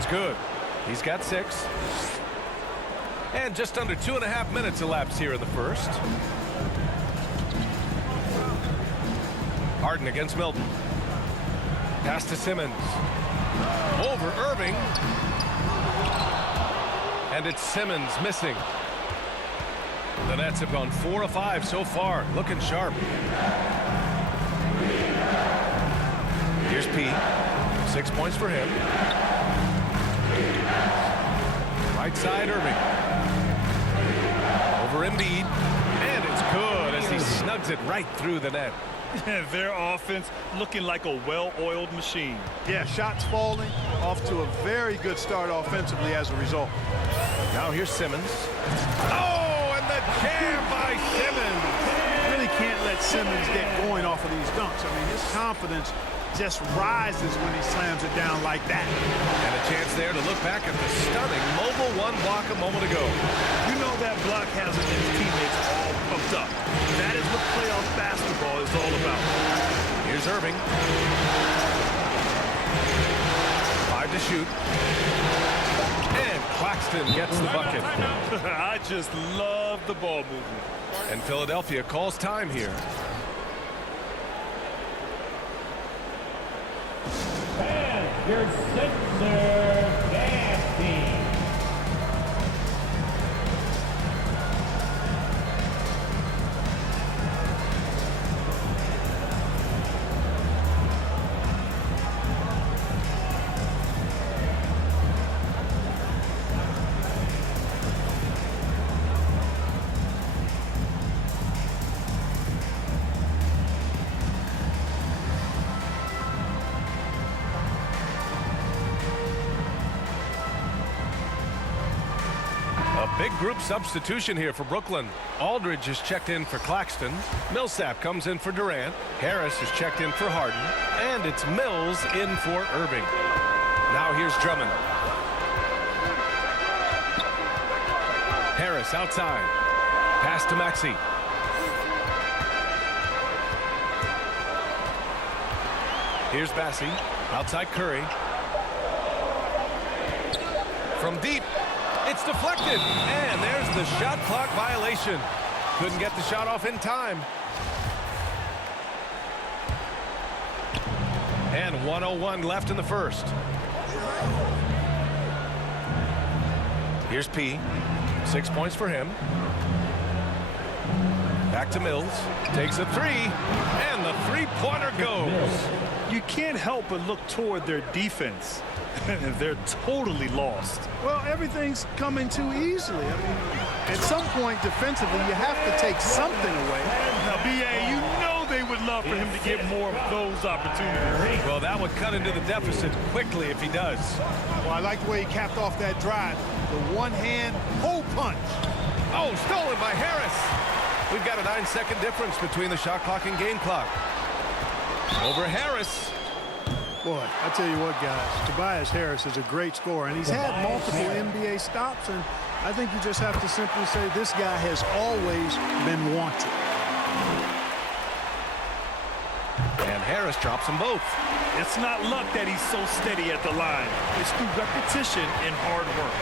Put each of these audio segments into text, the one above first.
one's good. He's got 6. And just under 2.5 minutes elapsed here in the first. Harden against Milton. Pass to Simmons. Over Irving. And it's Simmons missing. The Nets have gone 4 of 5 so far. Looking sharp. Here's P. 6 points for him. Right side, Irving. Over Embiid. And it's good as he snugs it right through the net. Their offense looking like a well-oiled machine. Yeah, shots falling, off to a very good start offensively as a result. Now here's Simmons. Oh, and the jam by Simmons. Really can't let Simmons get going off of these dunks. I mean, his confidence just rises when he slams it down like that. And a chance there to look back at the stunning mobile 1 block a moment ago. You know that block has his teammates all pumped up. That is what playoff basketball is all about. Here's Irving. 5 to shoot. And Claxton gets the bucket. I just love the ball movement. And Philadelphia calls time here. And your Sixer dance team. Big group substitution here for Brooklyn. Aldridge is checked in for Claxton. Millsap comes in for Durant. Harris is checked in for Harden. And it's Mills in for Irving. Now here's Drummond. Harris outside. Pass to Maxey. Here's Bassey. Outside Curry. From deep. It's deflected, and there's the shot clock violation. Couldn't get the shot off in time. And 1:01 left in the first. Here's P. 6 points for him. Back to Mills. Takes a 3, and the three-pointer goes. You can't help but look toward their defense. They're totally lost. Well, everything's coming too easily. I mean, at some point defensively, you have to take something away. Now, B.A., you know they would love for him to get more of those opportunities. Well, that would cut into the deficit quickly if he does. Well, I like the way he capped off that drive. The one-hand hole punch. Oh, stolen by Harris. We've got a 9-second difference between the shot clock and game clock. Over Harris. Boy, I tell you what, guys, Tobias Harris is a great scorer, and he's had multiple NBA stops, and I think you just have to simply say this guy has always been wanted. And Harris drops them both. It's not luck that he's so steady at the line. It's through repetition and hard work.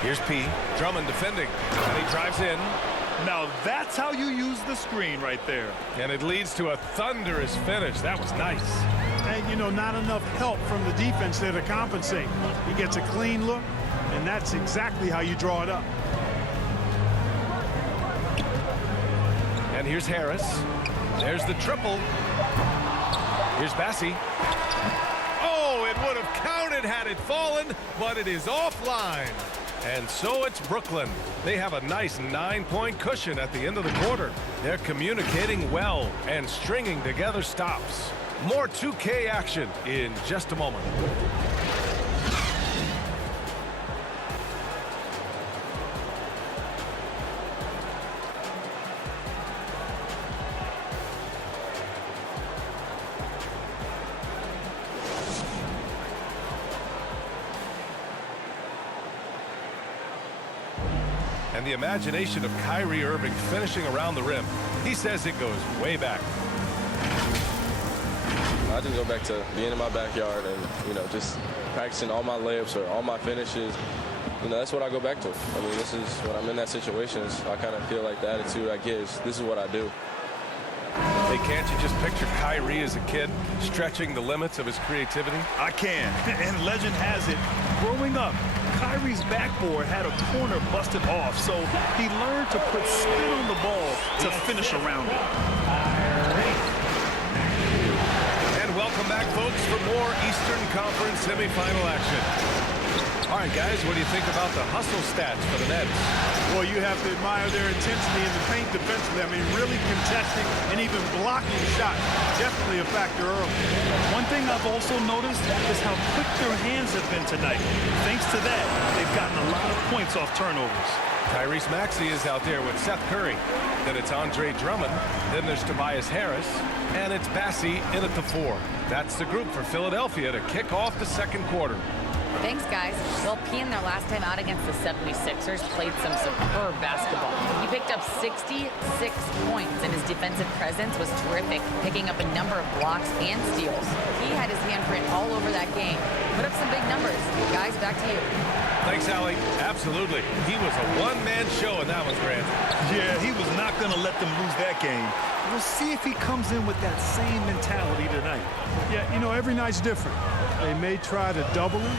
Here's P. Drummond defending, and he drives in. Now that's how you use the screen right there. And it leads to a thunderous finish. That was nice. And, you know, not enough help from the defense there to compensate. He gets a clean look, and that's exactly how you draw it up. And here's Harris. There's the triple. Here's Bassey. Oh, it would have counted had it fallen, but it is offline. And so it's Brooklyn. They have a nice 9-point cushion at the end of the quarter. They're communicating well and stringing together stops. More 2K action in just a moment. And the imagination of Kyrie Irving finishing around the rim. He says it goes way back. I just go back to being in my backyard and, you know, just practicing all my layups or all my finishes. You know, that's what I go back to. I mean, this is when I'm in that situation, I kind of feel like the attitude I get is this is what I do. Hey, can't you just picture Kyrie as a kid stretching the limits of his creativity? I can. And legend has it, growing up, Kyrie's backboard had a corner busted off, so he learned to put spin on the ball to finish around it. And welcome back, folks, for more Eastern Conference semifinal action. All right, guys, what do you think about the hustle stats for the Nets? Well, you have to admire their intensity in the paint defensively. I mean, really contesting and even blocking shots. Definitely a factor early. One thing I've also noticed is how quick their hands have been tonight. Thanks to that, they've gotten a lot of points off turnovers. Tyrese Maxey is out there with Seth Curry. Then it's Andre Drummond. Then there's Tobias Harris. And it's Bassey in at the 4. That's the group for Philadelphia to kick off the second quarter. Thanks, guys. Well, P in their last time out against the 76ers played some superb basketball. He picked up 66 points, and his defensive presence was terrific, picking up a number of blocks and steals. He had his handprint all over that game. Put up some big numbers. Guys, back to you. Thanks, Allie. Absolutely. He was a one-man show in that one, Grant. Yeah, he was not going to let them lose that game. We'll see if he comes in with that same mentality tonight. Yeah, you know, every night's different. They may try to double him,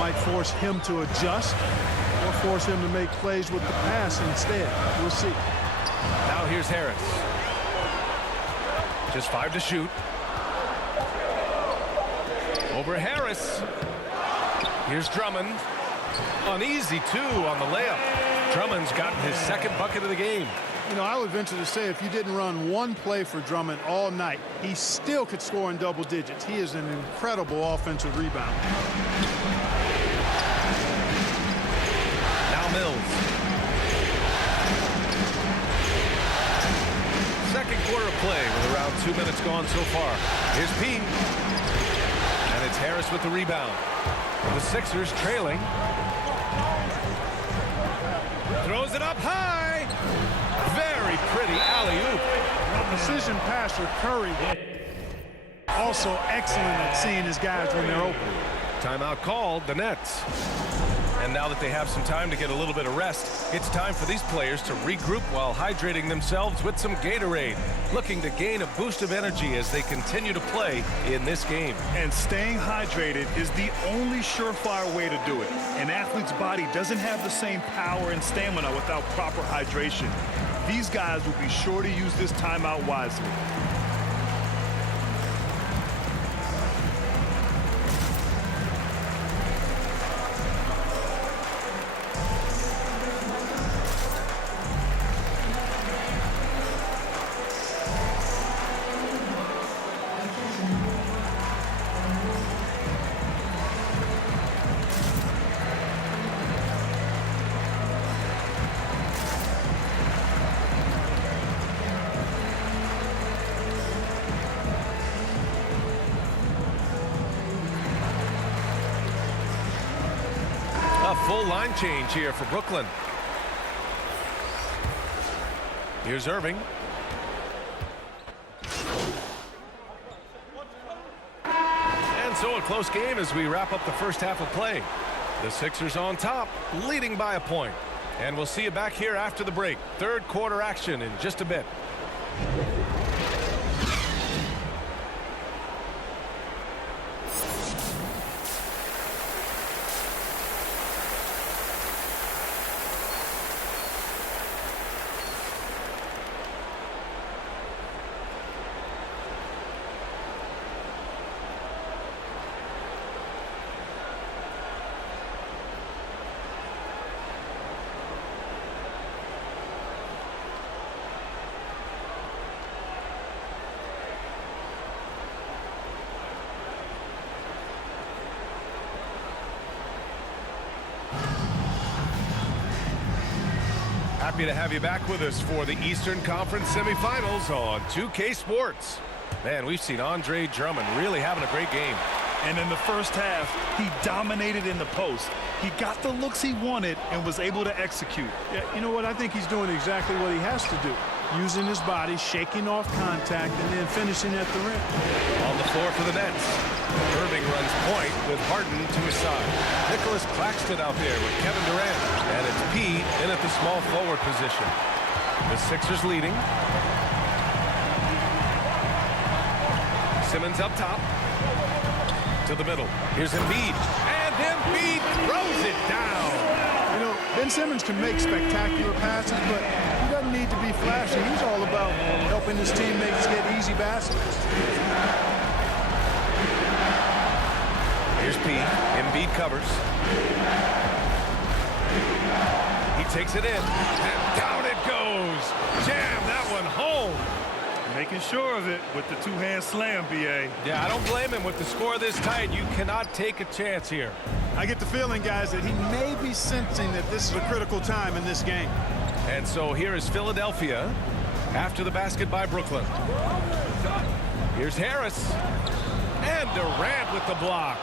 might force him to adjust, or force him to make plays with the pass instead. We'll see. Now here's Harris. Just 5 to shoot. Over Harris. Here's Drummond. Uneasy, too, on the layup. Drummond's gotten his second bucket of the game. You know, I would venture to say if you didn't run one play for Drummond all night, he still could score in double digits. He is an incredible offensive rebounder. Now Mills. Second quarter of play with around 2 minutes gone so far. Here's Pete. And it's Harris with the rebound. The Sixers trailing. Throws it up high. Very pretty alley-oop. Precision passer Curry also excellent at seeing his guys when they're open. Timeout called, the Nets. And now that they have some time to get a little bit of rest, it's time for these players to regroup while hydrating themselves with some Gatorade, looking to gain a boost of energy as they continue to play in this game. And staying hydrated is the only surefire way to do it. An athlete's body doesn't have the same power and stamina without proper hydration. These guys will be sure to use this timeout wisely. Full line change here for Brooklyn. Here's Irving. And so a close game as we wrap up the first half of play. The Sixers on top, leading by a point. And we'll see you back here after the break. Third quarter action in just a bit. Happy to have you back with us for the Eastern Conference semifinals on 2K Sports. Man, we've seen Andre Drummond really having a great game. And in the first half, he dominated in the post. He got the looks he wanted and was able to execute. Yeah, you know what? I think he's doing exactly what he has to do. using his body, shaking off contact, and then finishing at the rim. On the floor for the Nets. Irving runs point with Harden to his side. Nicholas Claxton out there with Kevin Durant. And it's P in at the small forward position. The Sixers leading. Simmons up top. To the middle. Here's Embiid. And Embiid throws it down. You know, Ben Simmons can make spectacular passes, but he doesn't need to be flashy. He's all about helping his teammates get easy baskets. Here's P. Embiid covers. He takes it in. And down it goes. Jam that one home. Making sure of it with the two-hand slam, B.A. Yeah, I don't blame him. With the score this tight, you cannot take a chance here. I get the feeling, guys, that he may be sensing that this is a critical time in this game. And so here is Philadelphia after the basket by Brooklyn. Here's Harris. And Durant with the block.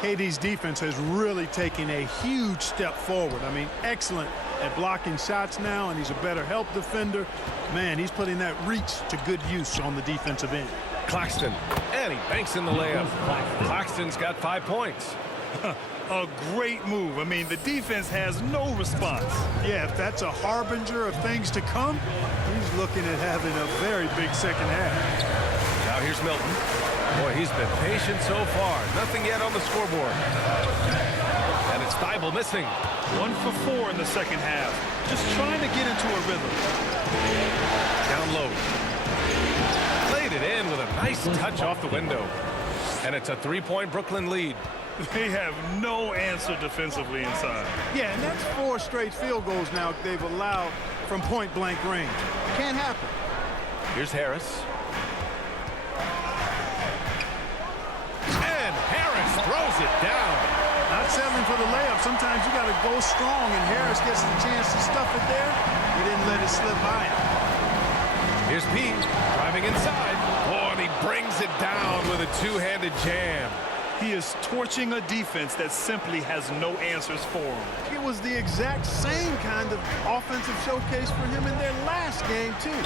KD's defense has really taken a huge step forward. I mean, excellent at blocking shots now, and he's a better help defender. Man, he's putting that reach to good use on the defensive end. Claxton. And he banks in the layup. Claxton's got 5 points. A great move. I mean, the defense has no response. Yeah, if that's a harbinger of things to come, he's looking at having a very big second half. Now here's Milton. Boy, he's been patient so far. Nothing yet on the scoreboard. And it's Thibault missing. 1 for 4 in the second half. Just trying to get into a rhythm. Down low. Played it in with a nice touch off the window. And it's a 3-point Brooklyn lead. They have no answer defensively inside. Yeah, and that's 4 straight field goals now they've allowed from point-blank range. Can't happen. Here's Harris. And Harris throws it down. Not settling for the layup. Sometimes you got to go strong, and Harris gets the chance to stuff it there. He didn't let it slip by him. Here's Pete driving inside. Oh, and he brings it down with a two-handed jam. He is torching a defense that simply has no answers for him. It was the exact same kind of offensive showcase for him in their last game, too.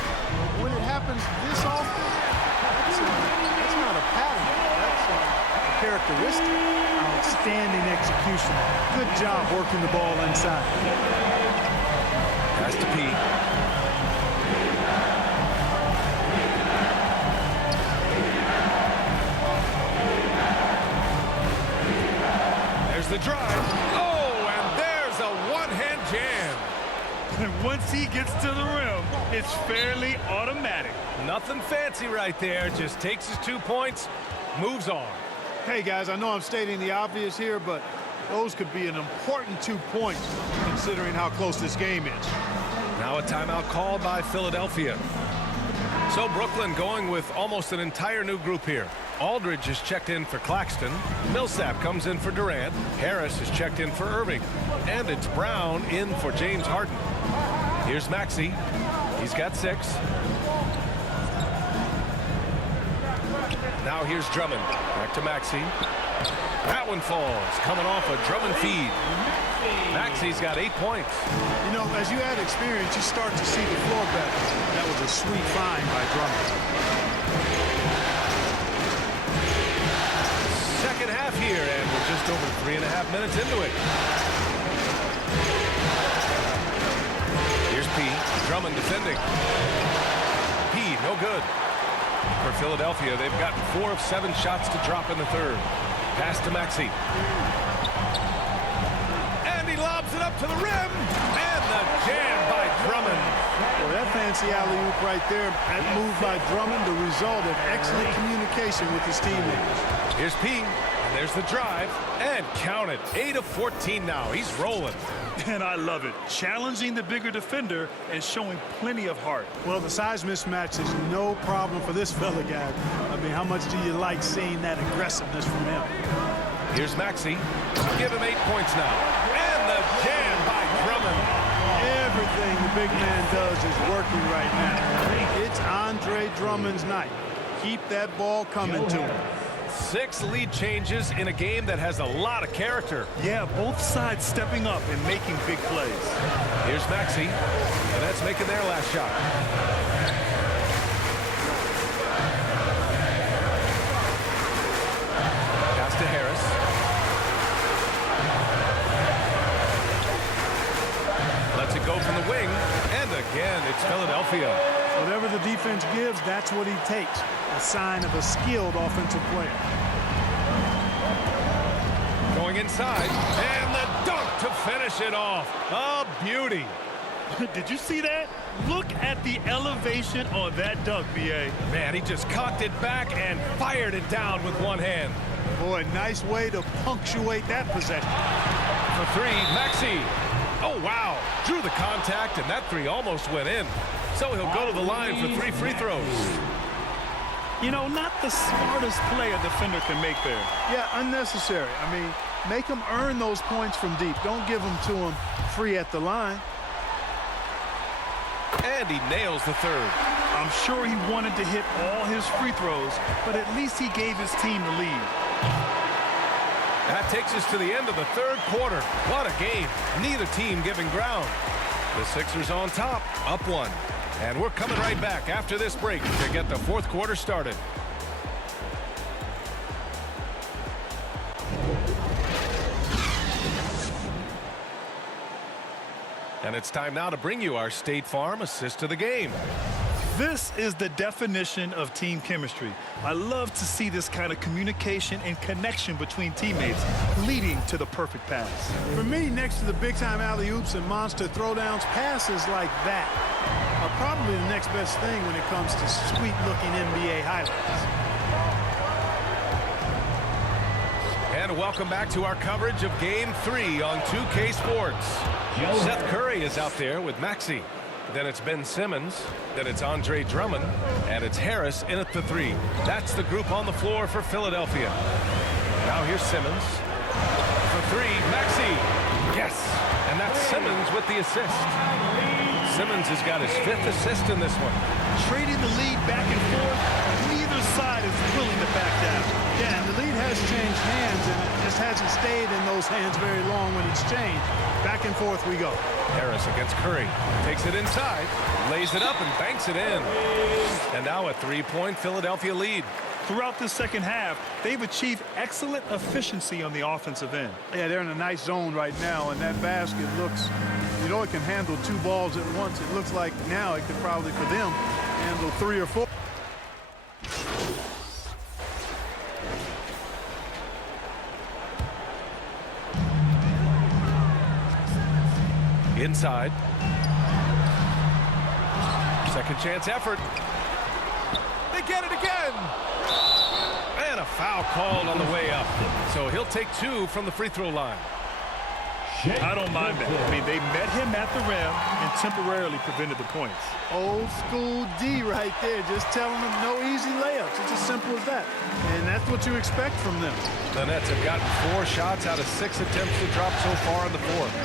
When it happens this often, that's not a pattern. That's a characteristic. Outstanding execution. Good job working the ball inside. Pass to Pete. The drive. Oh, and there's a one-hand jam. And once he gets to the rim, it's fairly automatic. Nothing fancy right there. Just takes his 2 points, moves on. Hey, guys, I know I'm stating the obvious here, but those could be an important 2 points considering how close this game is. Now a timeout called by Philadelphia. So Brooklyn going with almost an entire new group here. Aldridge is checked in for Claxton. Millsap comes in for Durant. Harris is checked in for Irving. And it's Brown in for James Harden. Here's Maxey. He's got 6. Now here's Drummond. Back to Maxey. That one falls. Coming off a Drummond feed. Maxey's got 8 points. You know, as you add experience, you start to see the floor better. That was a sweet find by Drummond. Second half here, and we're just over 3.5 minutes into it. Here's P. Drummond defending. P, no good. For Philadelphia, they've gotten 4 of 7 shots to drop in the third. Pass to Maxey. And he lobs it up to the rim. And the jam by Drummond. Well, that fancy alley-oop right there, that move by Drummond, the result of excellent communication with his teammates. Here's P. And there's the drive. And count it. 8 of 14 now. He's rolling. And I love it. Challenging the bigger defender and showing plenty of heart. Well, the size mismatch is no problem for this fella, guy. I mean, how much do you like seeing that aggressiveness from him? Here's Maxey. Give him 8 points now. And the jam by Drummond. Everything the big man does is working right now. It's Andre Drummond's night. Keep that ball coming to him. 6 lead changes in a game that has a lot of character. Yeah, both sides stepping up and making big plays. Here's Maxey. And that's making their last shot. Philadelphia. Whatever the defense gives, that's what he takes. A sign of a skilled offensive player. Going inside, and the dunk to finish it off. A beauty. Did you see that? Look at the elevation on that dunk, B.A. Man, he just cocked it back and fired it down with one hand. Boy, nice way to punctuate that possession. For three, Maxey. Oh, wow. Drew the contact, and that three almost went in. So he'll go to the line for 3 free throws. You know, not the smartest play a defender can make there. Yeah, unnecessary. I mean, make them earn those points from deep. Don't give them to them free at the line. And he nails the third. I'm sure he wanted to hit all his free throws, but at least he gave his team the lead. That takes us to the end of the third quarter. What a game. Neither team giving ground. The Sixers on top, up 1. And we're coming right back after this break to get the fourth quarter started. And it's time now to bring you our State Farm assist of the game. This is the definition of team chemistry. I love to see this kind of communication and connection between teammates leading to the perfect pass. For me, next to the big-time alley-oops and monster throwdowns, passes like that are probably the next best thing when it comes to sweet-looking NBA highlights. And welcome back to our coverage of Game 3 on 2K Sports. Seth Curry is out there with Maxey. Then it's Ben Simmons. Then it's Andre Drummond. And it's Harris in at the 3. That's the group on the floor for Philadelphia. Now here's Simmons. For 3, Maxey. Yes! And that's Simmons with the assist. Simmons has got his 5th assist in this one. Trading the lead back and forth, neither side is willing to back down. Yeah, and the lead has changed hands, and it just hasn't stayed in those hands very long when it's changed. Back and forth we go. Harris against Curry. Takes it inside, lays it up, and banks it in. And now a 3-point Philadelphia lead. Throughout this second half, they've achieved excellent efficiency on the offensive end. Yeah, they're in a nice zone right now, and that basket looks, you know, it can handle 2 balls at once. It looks like now it could probably, for them, handle 3 or 4. Inside. Second chance effort. They get it again. And a foul called on the way up. So he'll take 2 from the free throw line. I don't mind that. I mean, they met him at the rim and temporarily prevented the points. Old school D right there, just telling them no easy layups. It's as simple as that. And that's what you expect from them. The Nets have gotten 4 shots out of 6 attempts to drop so far in the fourth.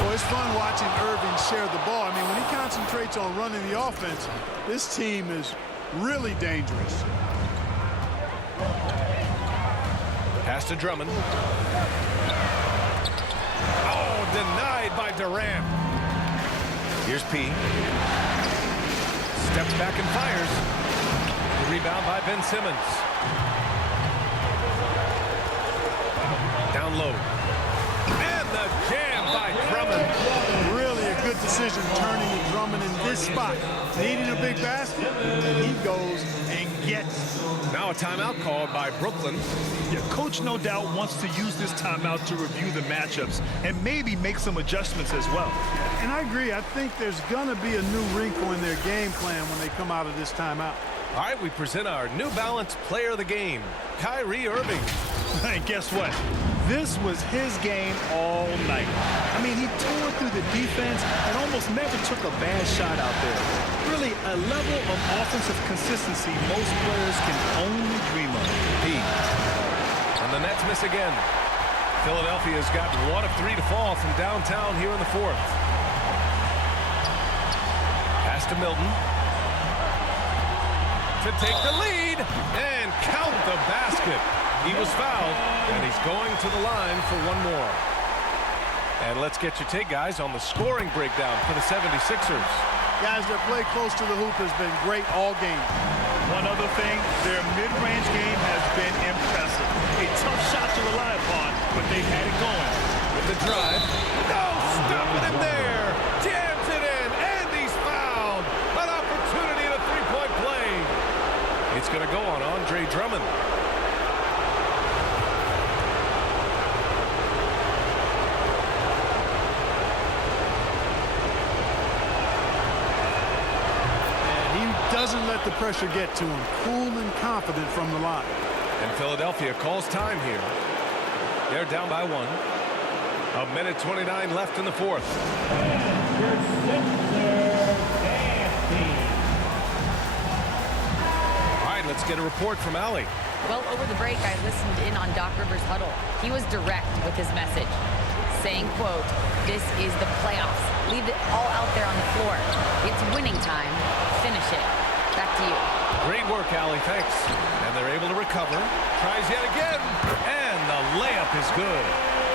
Well, it's fun watching Irving share the ball. I mean, when he concentrates on running the offense, this team is really dangerous. Pass to Drummond. Oh, denied by Durant. Here's P. Steps back and fires. The rebound by Ben Simmons. Down low. And the jam by Drummond. Really a good decision turning to Drummond in this spot. Needing a big basket, and he goes and gets. Now a timeout called by Brooklyn. Yeah, coach no doubt wants to use this timeout to review the matchups and maybe make some adjustments as well. And I agree. I think there's going to be a new wrinkle in their game plan when they come out of this timeout. All right, we present our New Balance Player of the Game, Kyrie Irving. And guess what? This was his game all night. I mean, he tore through the defense and almost never took a bad shot out there. Really, a level of offensive consistency most players can only dream of. And the Nets miss again. Philadelphia's got 1 of 3 to fall from downtown here in the fourth. Pass to Milton. To take the lead and count the basket. He was fouled, and he's going to the line for 1 more. And let's get your take, guys, on the scoring breakdown for the 76ers. Guys, their play close to the hoop has been great all game. One other thing, their mid-range game has been impressive. A tough shot to rely upon, but they've had it going. With the drive. No, stopping him there. Jams it in, and he's fouled. But going to go on Andre Drummond. Doesn't let the pressure get to him. Cool and confident from the line. And Philadelphia calls time here. They're down by 1. 1:29 left in the fourth. Your center, Nasty. All right, let's get a report from Allie. Well, over the break, I listened in on Doc Rivers' huddle. He was direct with his message, saying, quote, "This is the playoffs. Leave it all out there on the floor. It's winning time. Finish it." Back to you. Great work, Allie. Thanks. And they're able to recover. Tries yet again. And the layup is good.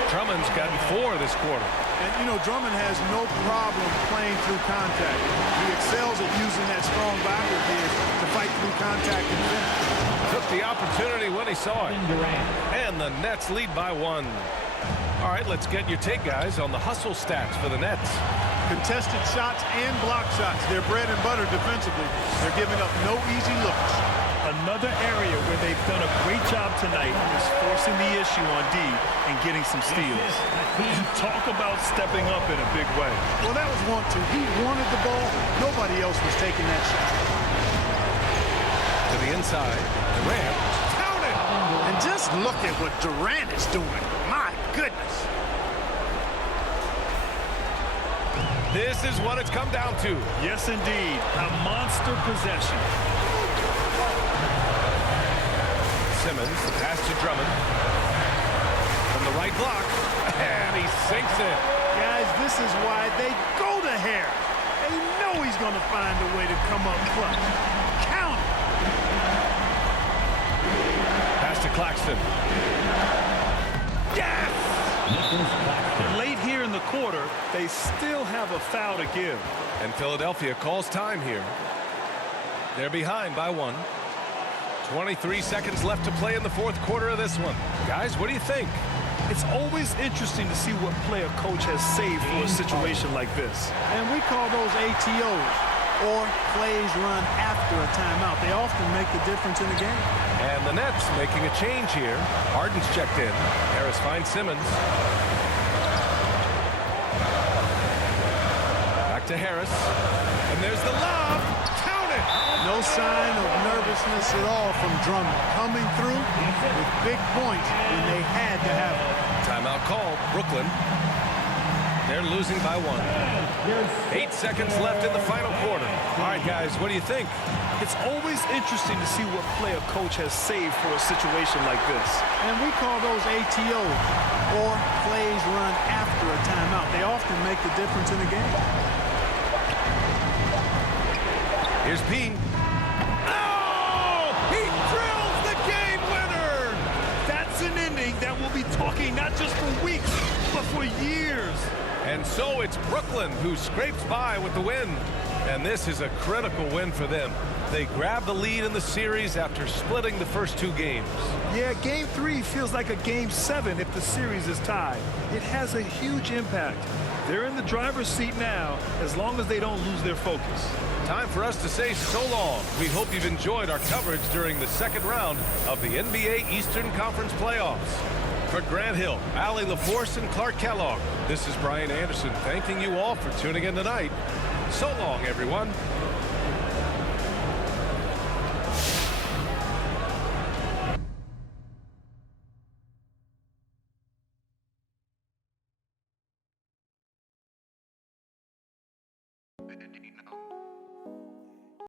Drummond's gotten 4 this quarter. And, you know, Drummond has no problem playing through contact. He excels at using that strong body of his to fight through contact and finish. Took the opportunity when he saw it. Durant. And the Nets lead by 1. All right, let's get your take, guys, on the hustle stats for the Nets. Contested shots and block shots. They're bread and butter defensively. They're giving up no easy looks. Another area where they've done a great job tonight is forcing the issue on D and getting some steals. You talk about stepping up in a big way. Well, that was want to. He wanted the ball. Nobody else was taking that shot. To the inside. Durant. Count it! And just look at what Durant is doing. My goodness. This is what it's come down to. Yes, indeed. A monster possession. Simmons, the pass to Drummond. From the right block. And he sinks it. Guys, this is why they go to Harris. They know he's going to find a way to come up clutch. Count it. Pass to Claxton. Yes! Late here in the quarter, they still have a foul to give. And Philadelphia calls time here. They're behind by 1. 23 seconds left to play in the fourth quarter of this one. Guys, what do you think? It's always interesting to see what play a coach has saved for a situation like this. And we call those ATOs, or plays run after a timeout. They often make the difference in the game. And the Nets making a change here. Harden's checked in. Harris finds Simmons. Back to Harris. And there's the lob. Count it! No sign of nervousness at all from Drummond. Coming through with big points when they had to have it. Timeout called. Brooklyn. They're losing by 1. 8 seconds left in the final quarter. All right, guys, what do you think? It's always interesting to see what play a coach has saved for a situation like this. And we call those ATOs, or plays run after a timeout. They often make the difference in the game. Here's P. Oh! He drills the game winner! That's an inning that we'll be talking not just for weeks, but for years. And so it's Brooklyn who scrapes by with the win. And this is a critical win for them. They grab the lead in the series after splitting the first 2 games. Yeah, Game 3 feels like a Game 7 if the series is tied. It has a huge impact. They're in the driver's seat now, as long as they don't lose their focus. Time for us to say so long. We hope you've enjoyed our coverage during the second round of the NBA Eastern Conference playoffs. For Grant Hill, Allie LaForce, and Clark Kellogg, this is Brian Anderson thanking you all for tuning in tonight. So long, everyone.